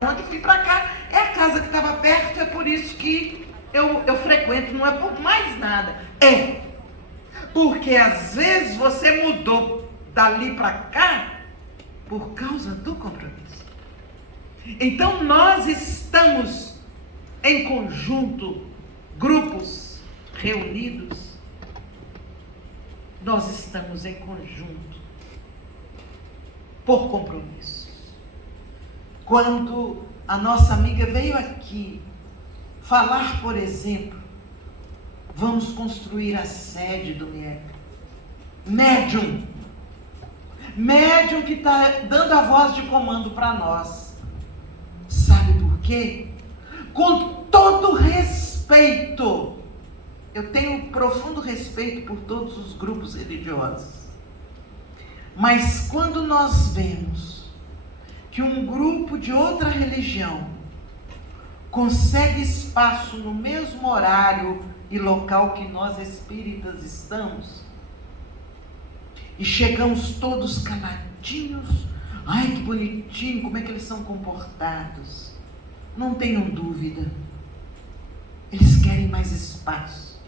onde fui para cá, é a casa que estava perto, é por isso que eu frequento, não é por mais nada. É porque às vezes você mudou dali para cá por causa do compromisso. Então nós estamos em conjunto, grupos reunidos, nós estamos em conjunto por compromisso. Quando a nossa amiga veio aqui falar, por exemplo, vamos construir a sede do MEC. Médium que está dando a voz de comando para nós. Sabe por quê? Com todo respeito, eu tenho profundo respeito por todos os grupos religiosos. Mas quando nós vemos que um grupo de outra religião consegue espaço no mesmo horário e local que nós espíritas estamos, e chegamos todos caladinhos, ai que bonitinho, como é que eles são comportados, não tenham dúvida, eles querem mais espaço,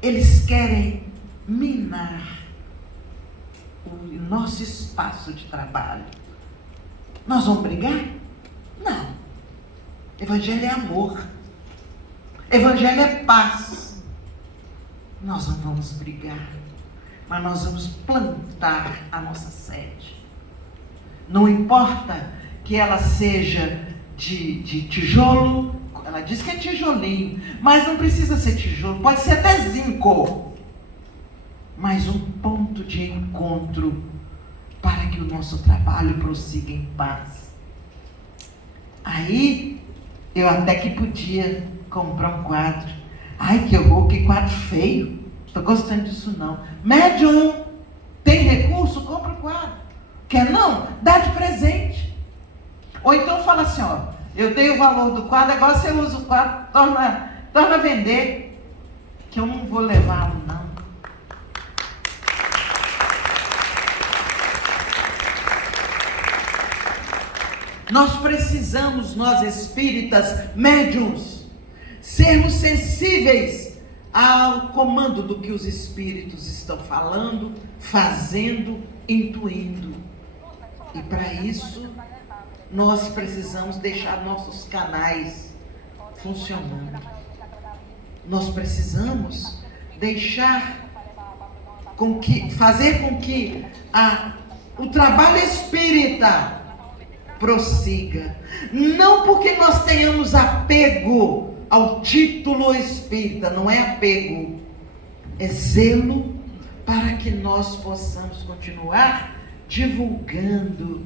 eles querem minar o nosso espaço de trabalho. Nós vamos brigar? Não. Evangelho é amor. Evangelho é paz. Nós não vamos brigar, mas nós vamos plantar a nossa sede. Não importa que ela seja de tijolo, ela diz que é tijolinho, mas não precisa ser tijolo, pode ser até zinco. Mas um ponto de encontro para que o nosso trabalho prossiga em paz. Aí, eu até que podia comprar um quadro. Ai, que horror, que quadro feio. Estou gostando disso não. Médium, tem recurso? Compra o quadro. Quer não? Dá de presente. Ou então fala assim, ó, eu dei o valor do quadro, agora você usa o quadro, torna a vender, que eu não vou levá-lo não. Nós precisamos, nós espíritas, médiuns, sermos sensíveis ao comando do que os espíritos estão falando, fazendo, intuindo. E para isso, nós precisamos deixar nossos canais funcionando. Nós precisamos fazer com que o trabalho espírita prossiga. Não porque nós tenhamos apego ao título espírita, não é apego, é zelo para que nós possamos continuar divulgando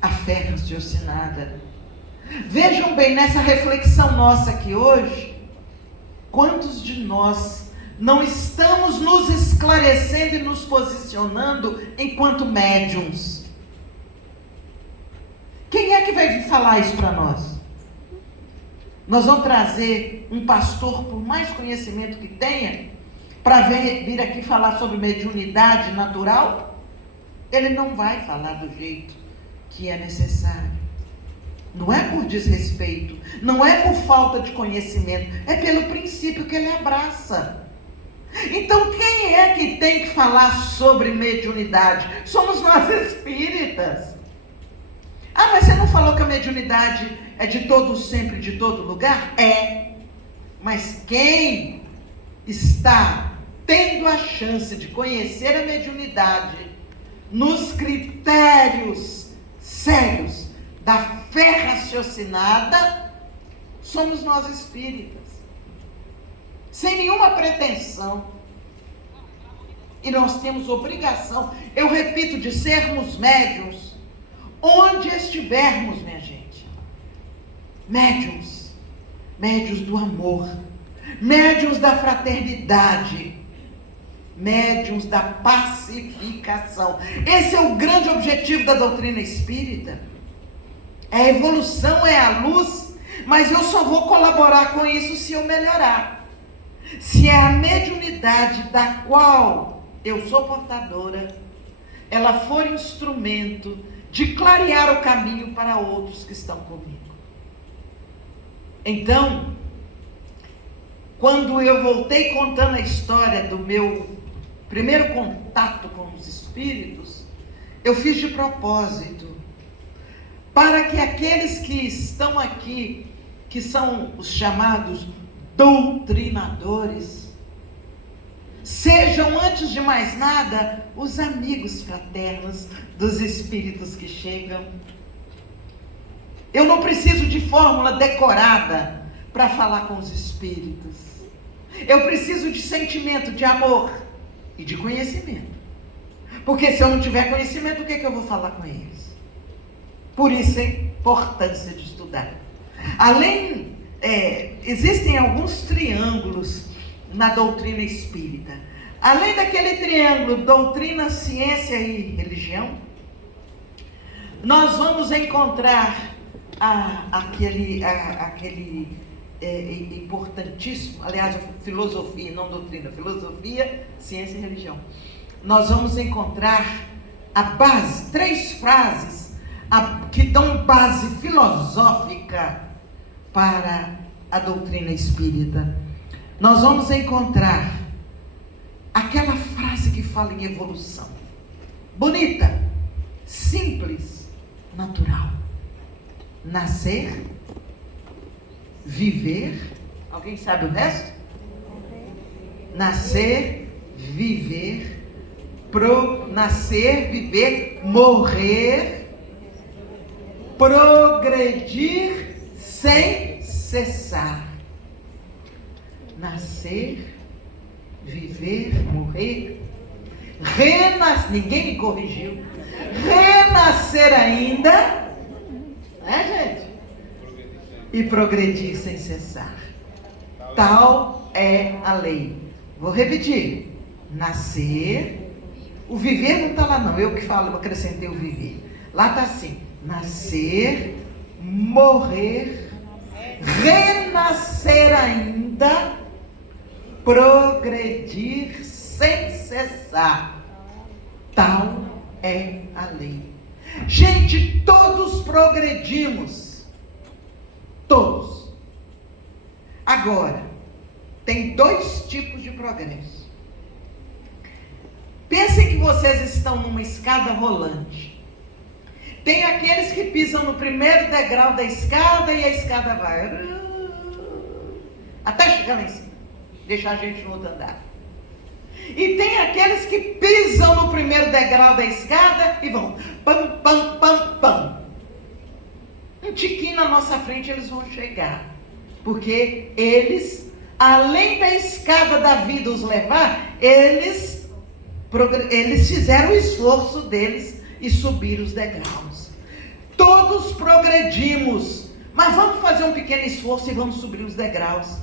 a fé raciocinada. Vejam bem, nessa reflexão nossa aqui hoje, quantos de nós não estamos nos esclarecendo e nos posicionando enquanto médiuns? Quem é que vai vir falar isso para nós? Nós vamos trazer um pastor, por mais conhecimento que tenha, para vir aqui falar sobre mediunidade natural? Ele não vai falar do jeito que é necessário. Não é por desrespeito, não é por falta de conhecimento, é pelo princípio que ele abraça. Então quem é que tem que falar sobre mediunidade? Somos nós espíritas. Ah, mas você não falou que a mediunidade é de todo sempre, de todo lugar? É. Mas quem está tendo a chance de conhecer a mediunidade nos critérios sérios da fé raciocinada, somos nós espíritas. Sem nenhuma pretensão. E nós temos obrigação, eu repito, de sermos médiuns onde estivermos, minha gente. Médiuns do amor, médiuns da fraternidade, médiuns da pacificação. Esse é o grande objetivo da doutrina espírita. É a evolução, é a luz, mas eu só vou colaborar com isso se eu melhorar. Se é a mediunidade da qual eu sou portadora, ela for instrumento de clarear o caminho para outros que estão comigo. Então, quando eu voltei contando a história do meu primeiro contato com os espíritos, eu fiz de propósito, para que aqueles que estão aqui, que são os chamados doutrinadores, sejam, antes de mais nada, os amigos fraternos dos espíritos que chegam. Eu não preciso de fórmula decorada para falar com os espíritos. Eu preciso de sentimento, de amor e de conhecimento. Porque se eu não tiver conhecimento, o que eu vou falar com eles? Por isso a importância de estudar. Existem alguns triângulos na doutrina espírita. Além daquele triângulo doutrina, ciência e religião, nós vamos encontrar aquele importantíssimo, aliás, filosofia, não doutrina, filosofia, ciência e religião. Nós vamos encontrar a base, 3 frases que dão base filosófica para a doutrina espírita. Nós vamos encontrar aquela frase que fala em evolução. Bonita, simples, natural. Nascer, viver. Alguém sabe o resto? Nascer, viver, nascer, viver, morrer, progredir sem cessar. Nascer, viver, morrer, renascer, ninguém me corrigiu, renascer ainda, né, gente? E progredir sem cessar. Tal é a lei. Vou repetir. Nascer, o viver não está lá não, eu que falo, eu acrescentei o viver. Lá está assim: nascer, morrer, renascer ainda, progredir sem cessar. Tal é a lei. Gente, todos progredimos. Todos. Agora, tem 2 tipos de progresso. Pensem que vocês estão numa escada rolante. Tem aqueles que pisam no primeiro degrau da escada e a escada vai até chegar lá em cima, deixar a gente no outro andar. E tem aqueles que pisam no primeiro degrau da escada e vão pam, pam, pam, pam. Um tiquinho na nossa frente eles vão chegar. Porque eles, além da escada da vida os levar, eles fizeram o esforço deles e subiram os degraus. Todos progredimos, mas vamos fazer um pequeno esforço e vamos subir os degraus.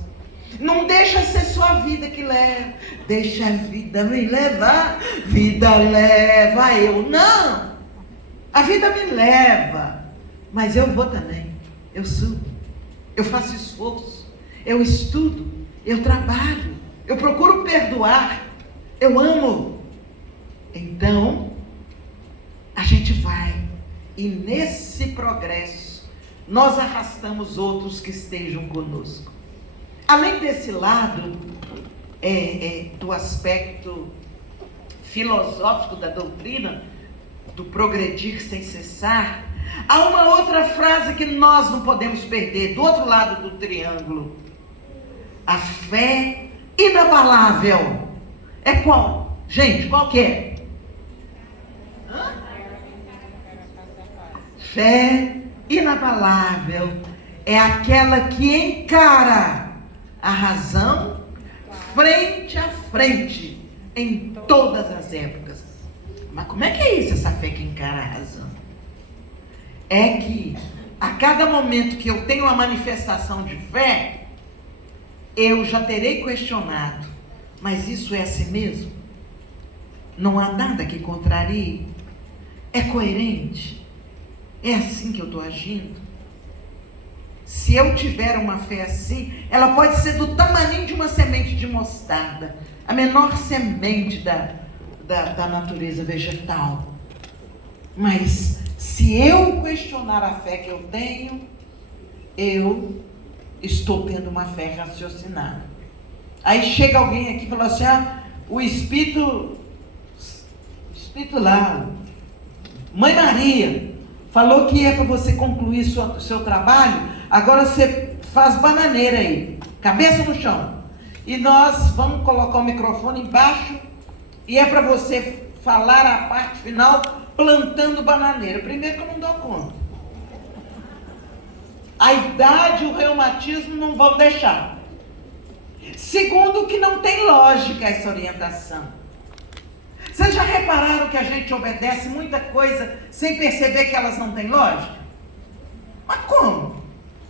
Não deixa ser só a vida que leva, deixa a vida me levar, vida leva eu. Não, a vida me leva, mas eu vou também, eu subo, eu faço esforço, eu estudo, eu trabalho, eu procuro perdoar, eu amo. Então, a gente vai, e nesse progresso, nós arrastamos outros que estejam conosco. Além desse lado, do aspecto filosófico da doutrina, do progredir sem cessar, há uma outra frase que nós não podemos perder, do outro lado do triângulo. A fé inabalável. É qual? Gente, qual que é? Fé inabalável é aquela que encara a razão frente a frente em todas as épocas. Mas como é que é isso, essa fé que encara a razão? É que a cada momento que eu tenho uma manifestação de fé, eu já terei questionado, mas isso é assim mesmo? Não há nada que contrarie? É coerente? É assim que eu estou agindo? Se eu tiver uma fé assim, ela pode ser do tamanho de uma semente de mostarda, a menor semente da natureza vegetal. Mas Se eu questionar a fé que eu tenho, eu estou tendo uma fé raciocinada. Aí chega alguém aqui e fala assim, o Espírito lá, Mãe Maria, falou que é para você concluir seu trabalho, agora você faz bananeira aí, cabeça no chão. E nós vamos colocar o microfone embaixo e é para você falar a parte final plantando bananeira. Primeiro que eu não dou conta. A idade e o reumatismo não vão deixar. Segundo, que não tem lógica essa orientação. Vocês já repararam que a gente obedece muita coisa sem perceber que elas não têm lógica? Mas como?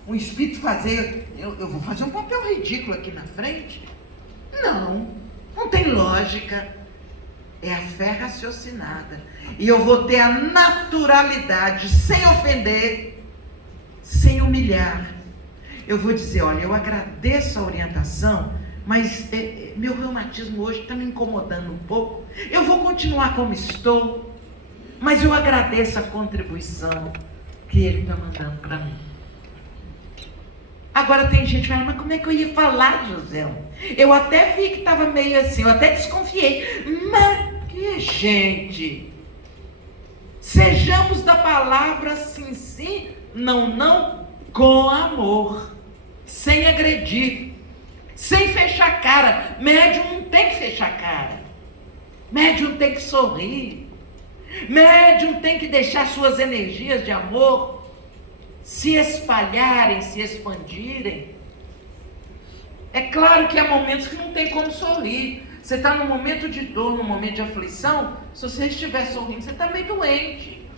Um espírito fazer... Eu vou fazer um papel ridículo aqui na frente? Não tem lógica. É a fé raciocinada. E eu vou ter a naturalidade, sem ofender, sem humilhar. Eu vou dizer, olha, eu agradeço a orientação, mas meu reumatismo hoje está me incomodando um pouco. Eu vou continuar como estou, mas eu agradeço a contribuição que ele está mandando para mim. Agora tem gente que fala, mas como é que eu ia falar, José? Eu até vi que estava meio assim, eu até desconfiei. Mas que gente! Sejamos da palavra sim, sim, não, não, com amor, sem agredir, sem fechar cara. Médium não tem que fechar cara. Médium tem que sorrir. Médium tem que deixar suas energias de amor se espalharem, se expandirem. É claro que há momentos que não tem como sorrir. Você está num momento de dor, num momento de aflição, se você estiver sorrindo, você está meio doente.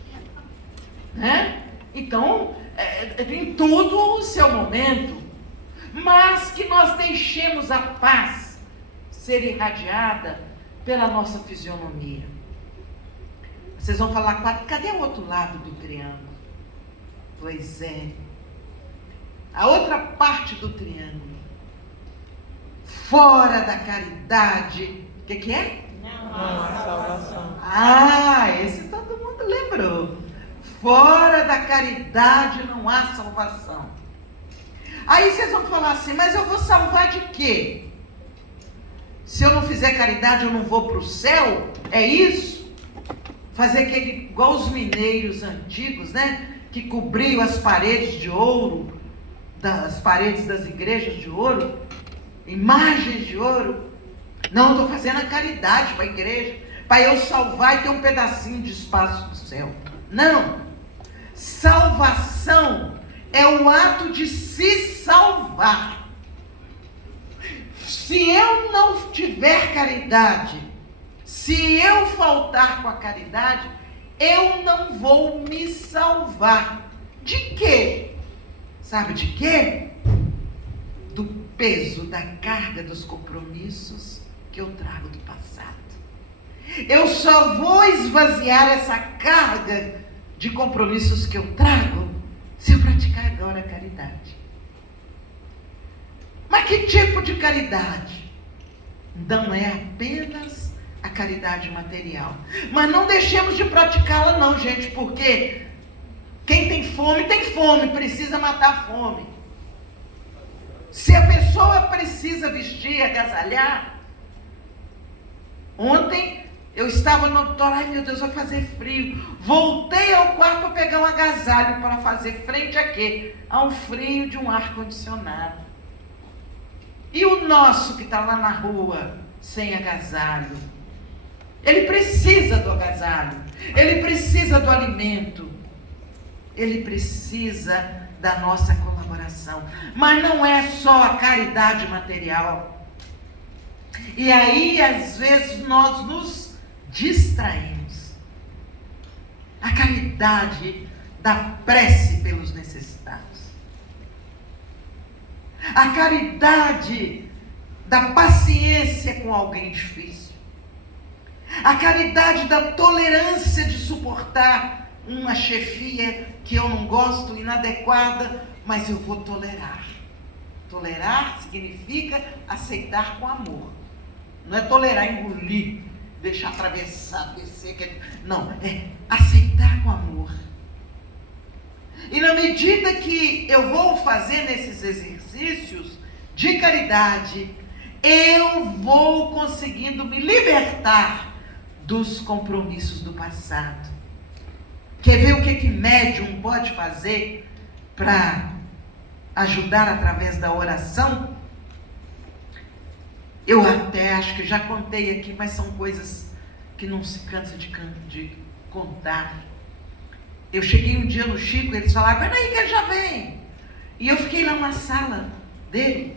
Né? Então, em tudo o seu momento, mas que nós deixemos a paz ser irradiada pela nossa fisionomia. Vocês vão falar, cadê o outro lado do triângulo? Pois é, a outra parte do triângulo, fora da caridade, o que é? Não há salvação. Esse todo mundo lembrou. Fora da caridade não há salvação. Aí vocês vão falar assim, mas eu vou salvar de quê? Se eu não fizer caridade, eu não vou para o céu? É isso? Fazer aquele, igual os mineiros antigos, né? Que cobriam as paredes de ouro, as paredes das igrejas de ouro, imagens de ouro. Não, estou fazendo a caridade para a igreja, para eu salvar e ter um pedacinho de espaço do céu. Não. Salvação é o ato de se salvar. Se eu não tiver caridade, se eu faltar com a caridade, eu não vou me salvar. De quê? Sabe de quê? Do peso, da carga dos compromissos que eu trago do passado. Eu só vou esvaziar essa carga de compromissos que eu trago se eu praticar agora a caridade. Mas que tipo de caridade? Não é apenas a caridade material. Mas não deixemos de praticá-la não, gente, porque quem tem fome, precisa matar a fome. Se a pessoa precisa vestir, agasalhar. Ontem eu estava no auditório, ai meu Deus, vai fazer frio. Voltei ao quarto para pegar um agasalho para fazer frente a quê? Ao frio de um ar-condicionado. E o nosso que está lá na rua, sem agasalho? Ele precisa do agasalho, ele precisa do alimento, ele precisa da nossa colaboração. Mas não é só a caridade material. E aí, às vezes, nós nos distraímos. A caridade da prece pelos necessitados. A caridade da paciência com alguém difícil. A caridade da tolerância de suportar uma chefia que eu não gosto, inadequada, mas eu vou tolerar. Tolerar significa aceitar com amor. Não é tolerar, engolir, deixar atravessar, descer. Não, é aceitar com amor. E na medida que eu vou fazer nesses exercícios de caridade, eu vou conseguindo me libertar dos compromissos do passado. Quer ver o que médium pode fazer para ajudar através da oração? Eu até acho que já contei aqui, mas são coisas que não se cansa de contar. Eu cheguei um dia no Chico, eles falaram, peraí que ele já vem. E eu fiquei lá na sala dele,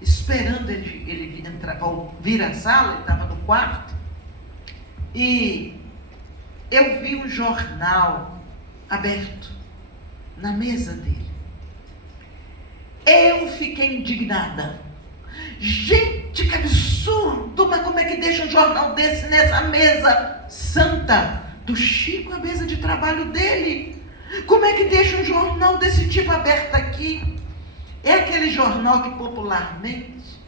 esperando ele entrar, vir à sala, ele estava no quarto. E eu vi um jornal aberto na mesa dele. Eu fiquei indignada. Gente, que absurdo! Mas como é que deixa um jornal desse nessa mesa santa do Chico, a mesa de trabalho dele? Como é que deixa um jornal desse tipo aberto aqui? É aquele jornal que popularmente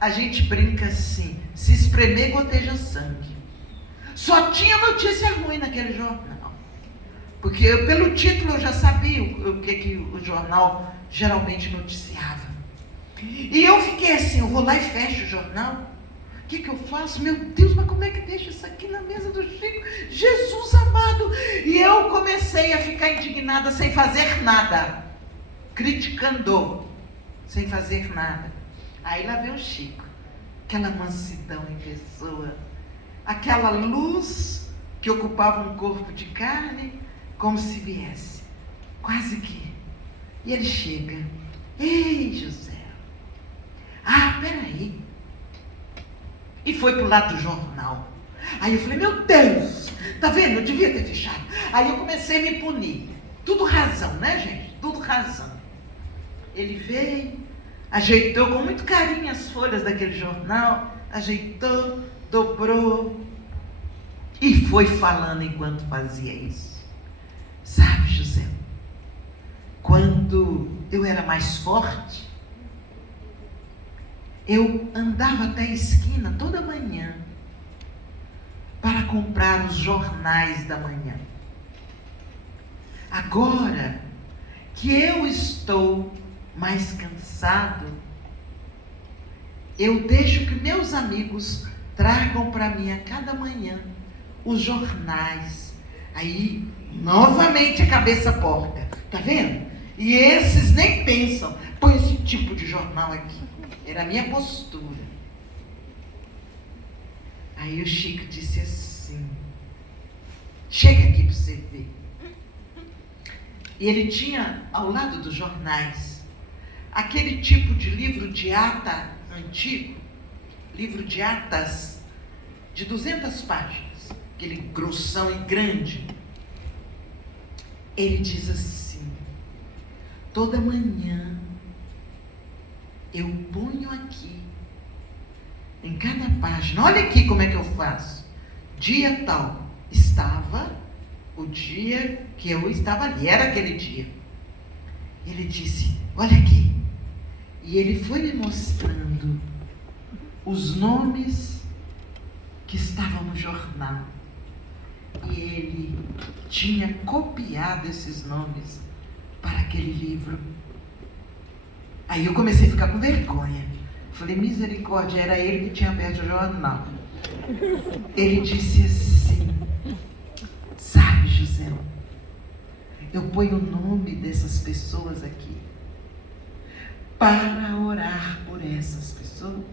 a gente brinca assim, se espremer goteja sangue. Só tinha notícia ruim naquele jornal. Porque pelo título eu já sabia o que o jornal geralmente noticiava. E eu fiquei assim, eu vou lá e fecho o jornal. O que eu faço? Meu Deus, mas como é que deixa isso aqui na mesa do Chico? Jesus amado! E eu comecei a ficar indignada sem fazer nada. Criticando, sem fazer nada. Aí lá vem o Chico. Aquela mansidão em pessoa. Aquela luz que ocupava um corpo de carne, como se viesse. Quase que. E ele chega. Ei, José. Ah, peraí. E foi pro lado do jornal. Aí eu falei, meu Deus, tá vendo? Eu devia ter fechado. Aí eu comecei a me punir. Tudo razão, né, gente? Tudo razão. Ele veio, ajeitou com muito carinho as folhas daquele jornal, ajeitou, dobrou e foi falando enquanto fazia isso. Sabe, José, quando eu era mais forte, eu andava até a esquina toda manhã para comprar os jornais da manhã. Agora que eu estou mais cansado, eu deixo que meus amigos tragam para mim a cada manhã os jornais. Aí, novamente a cabeça porca. Tá vendo? E esses nem pensam. Põe esse tipo de jornal aqui. Era a minha postura. Aí o Chico disse assim, chega aqui para você ver. E ele tinha, ao lado dos jornais, aquele tipo de livro de ata antigo, livro de atas de 200 páginas, aquele grossão e grande. Ele diz assim, toda manhã eu ponho aqui, em cada página, olha aqui como é que eu faço. Dia tal, estava o dia que eu estava ali, era aquele dia. Ele disse, olha aqui. E ele foi me mostrando os nomes que estavam no jornal. E ele tinha copiado esses nomes para aquele livro. Aí eu comecei a ficar com vergonha. Falei, misericórdia, era ele que tinha aberto o jornal. Ele disse assim, sabe, José, eu ponho o nome dessas pessoas aqui para orar por essas pessoas.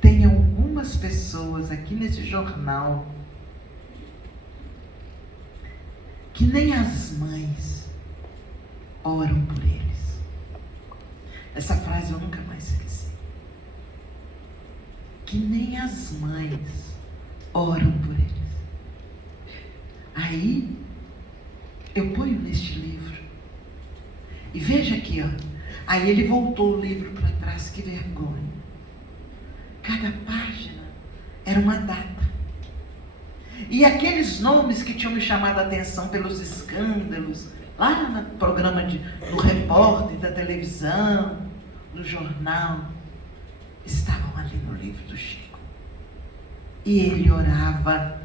Tem algumas pessoas aqui nesse jornal que nem as mães oram por eles. Essa frase eu nunca mais esqueci. Que nem as mães oram por eles. Aí, eu ponho neste livro. E veja aqui, ó. Aí ele voltou o livro para trás, que vergonha. Cada página era uma data. E aqueles nomes que tinham me chamado a atenção pelos escândalos, lá no programa do repórter, da televisão, no jornal, estavam ali no livro do Chico. E ele orava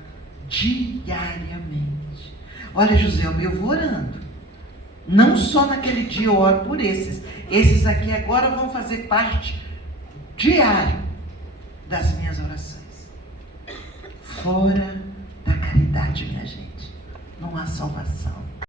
diariamente. Olha, Joselma, eu vou orando. Não só naquele dia eu oro por esses. Esses aqui agora vão fazer parte diário das minhas orações. Fora da caridade, minha gente, não há salvação.